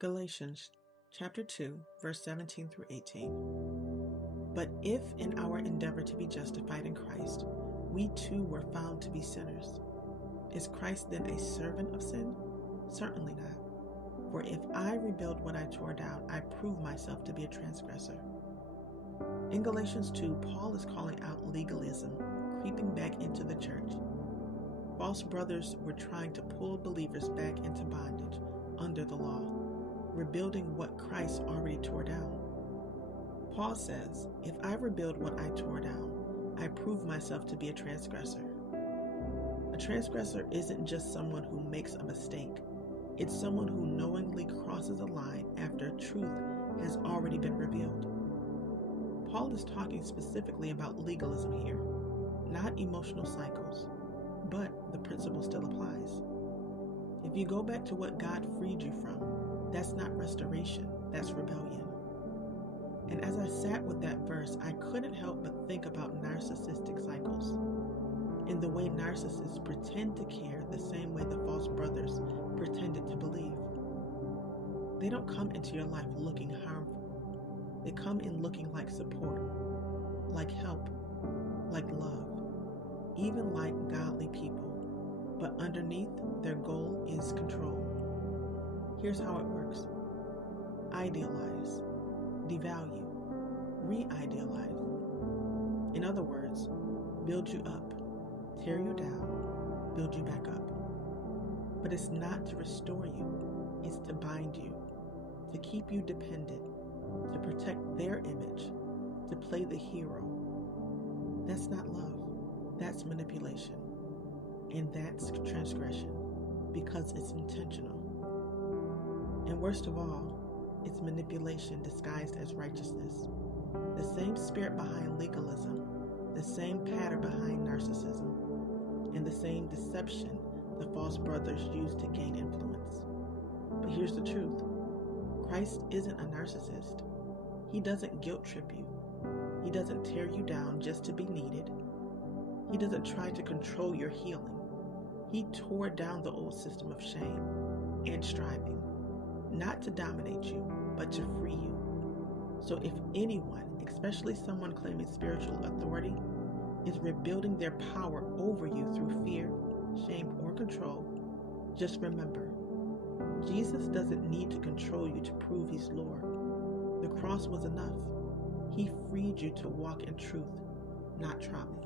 Galatians chapter 2, verse 17 through 18. But if in our endeavor to be justified in Christ, we too were found to be sinners, is Christ then a servant of sin? Certainly not. For if I rebuild what I tore down, I prove myself to be a transgressor. In Galatians 2, Paul is calling out legalism creeping back into the church. False brothers were trying to pull believers back into bondage under the law, rebuilding what Christ already tore down. Paul says, if I rebuild what I tore down, I prove myself to be a transgressor. A transgressor isn't just someone who makes a mistake. It's someone who knowingly crosses a line after truth has already been revealed. Paul is talking specifically about legalism here, not emotional cycles, but the principle still applies. If you go back to what God freed you from, that's not restoration, that's rebellion. And as I sat with that verse, I couldn't help but think about narcissistic cycles, in the way narcissists pretend to care the same way the false brothers pretended to believe. They don't come into your life looking harmful. They come in looking like support, like help, like love, even like godly people. But underneath, their goal is control. Here's how it works. Idealize, devalue, re-idealize. In other words, build you up, tear you down, build you back up. But it's not to restore you, it's to bind you, to keep you dependent, to protect their image, to play the hero. That's not love, that's manipulation. And that's transgression, because it's intentional. And worst of all, it's manipulation disguised as righteousness. The same spirit behind legalism, the same pattern behind narcissism, and the same deception the false brothers use to gain influence. But here's the truth. Christ isn't a narcissist. He doesn't guilt trip you. He doesn't tear you down just to be needed. He doesn't try to control your healing. He tore down the old system of shame and striving, not to dominate you, but to free you. So if anyone, especially someone claiming spiritual authority, is rebuilding their power over you through fear, shame, or control, just remember, Jesus doesn't need to control you to prove he's Lord. The cross was enough. He freed you to walk in truth, not trauma.